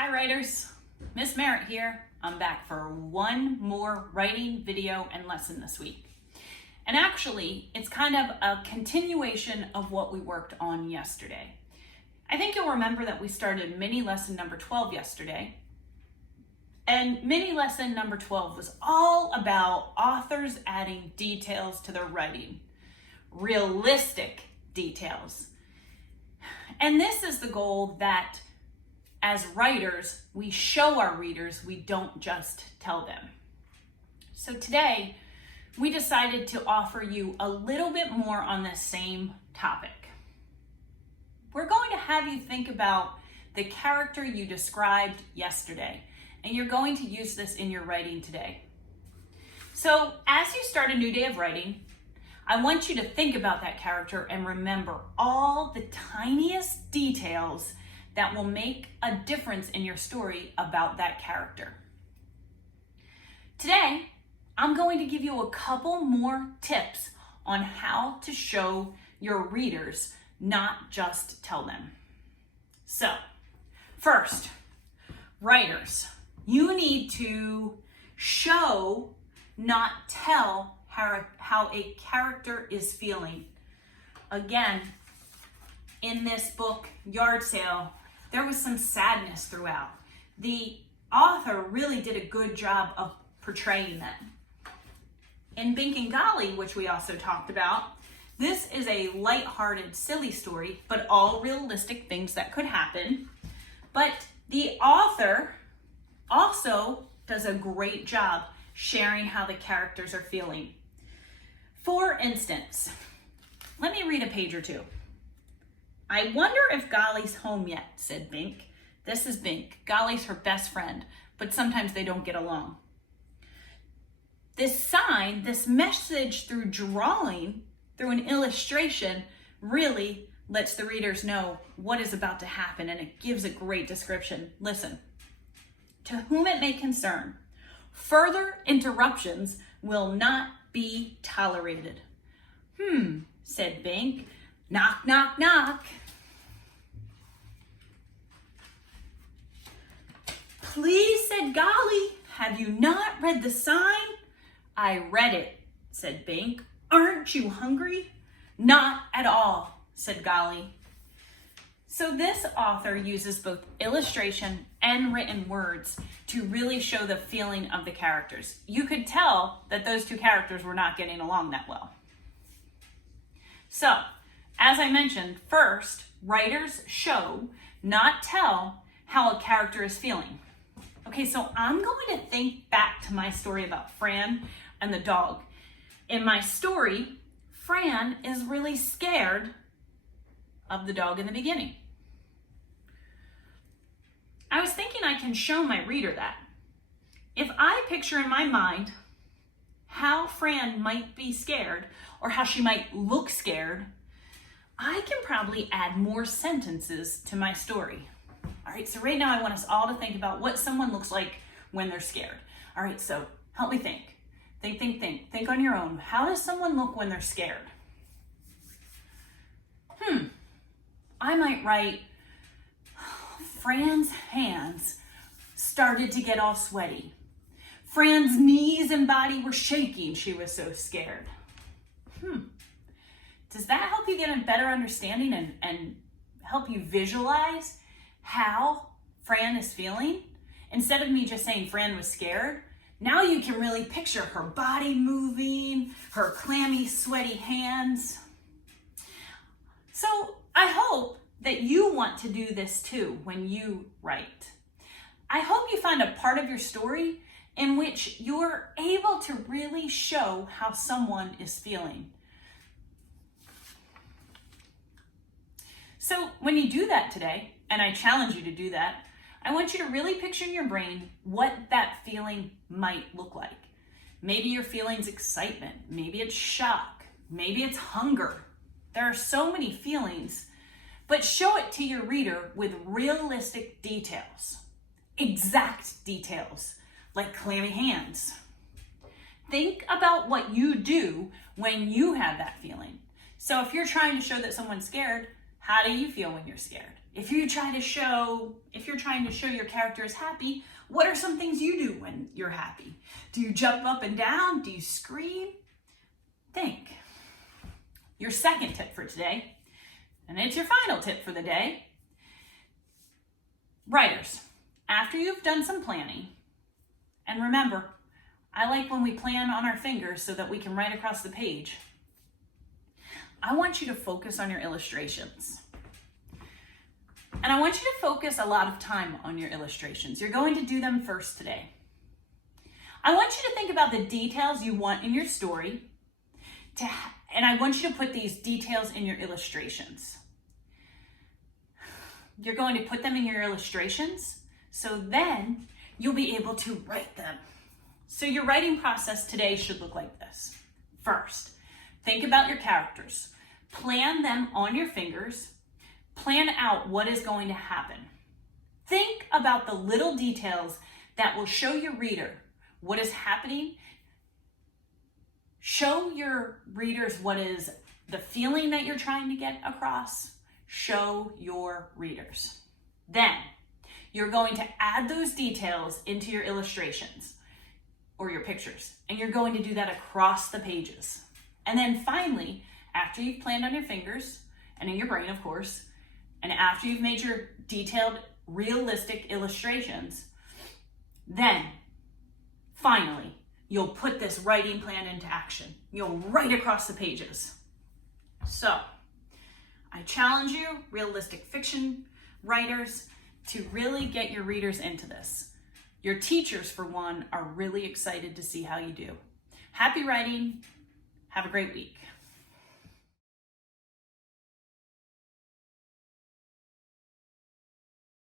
Hi writers, Miss Merritt here. I'm back for one more writing video and lesson this week. And actually, it's kind of a continuation of what we worked on yesterday. I think you'll remember that we started mini lesson number 12 yesterday. And mini lesson number 12 was all about authors adding details to their writing, realistic details. And this is the goal that as writers, we show our readers, we don't just tell them. So today, we decided to offer you a little bit more on this same topic. We're going to have you think about the character you described yesterday, and you're going to use this in your writing today. So as you start a new day of writing, I want you to think about that character and remember all the tiniest details that will make a difference in your story about that character. Today, I'm going to give you a couple more tips on how to show your readers, not just tell them. So, first, writers, you need to show, not tell, how a character is feeling. Again, in this book, Yard Sale, there was some sadness throughout. The author really did a good job of portraying that. In Bink and Golly, which we also talked about, this is a lighthearted, silly story, but all realistic things that could happen. But the author also does a great job sharing how the characters are feeling. For instance, let me read a page or two. "I wonder if Golly's home yet," said Bink. This is Bink. Golly's her best friend, but sometimes they don't get along. This sign, this message through drawing, through an illustration, really lets the readers know what is about to happen, and it gives a great description. Listen. "To whom it may concern, further interruptions will not be tolerated." Said Bink. "Knock, knock, knock." "Please," said Golly, "have you not read the sign?" "I read it," said Bink. "Aren't you hungry?" "Not at all," said Golly. So this author uses both illustration and written words to really show the feeling of the characters. You could tell that those two characters were not getting along that well. So, as I mentioned, first, writers show, not tell, how a character is feeling. Okay, so I'm going to think back to my story about Fran and the dog. In my story, Fran is really scared of the dog in the beginning. I was thinking I can show my reader that. If I picture in my mind how Fran might be scared or how she might look scared, I can probably add more sentences to my story. All right, so right now I want us all to think about what someone looks like when they're scared. All right, so help me think. Think on your own. How does someone look when they're scared? I might write, Fran's hands started to get all sweaty. Fran's knees and body were shaking. She was so scared. Does that help you get a better understanding and help you visualize how Fran is feeling? Instead of me just saying Fran was scared, now you can really picture her body moving, her clammy, sweaty hands. So I hope that you want to do this too when you write. I hope you find a part of your story in which you're able to really show how someone is feeling. So when you do that today, and I challenge you to do that, I want you to really picture in your brain what that feeling might look like. Maybe your feeling's excitement, maybe it's shock, maybe it's hunger. There are so many feelings, but show it to your reader with realistic details, exact details, like clammy hands. Think about what you do when you have that feeling. So if you're trying to show that someone's scared, how do you feel when you're scared? If you're trying to show your character is happy, what are some things you do when you're happy? Do you jump up and down? Do you scream? Think. Your second tip for today, and it's your final tip for the day. Writers, after you've done some planning, and remember, I like when we plan on our fingers so that we can write across the page. I want you to focus on your illustrations. And I want you to focus a lot of time on your illustrations. You're going to do them first today. I want you to think about the details you want in your story, and I want you to put these details in your illustrations. You're going to put them in your illustrations, so then you'll be able to write them. So your writing process today should look like this. First, think about your characters. Plan them on your fingers. Plan out what is going to happen. Think about the little details that will show your reader what is happening. Show your readers what is the feeling that you're trying to get across. Show your readers. Then you're going to add those details into your illustrations or your pictures, and you're going to do that across the pages. And then finally, after you've planned on your fingers and in your brain, of course, and after you've made your detailed, realistic illustrations, then finally, you'll put this writing plan into action. You'll write across the pages. So, I challenge you, realistic fiction writers, to really get your readers into this. Your teachers, for one, are really excited to see how you do. Happy writing. Have a great week.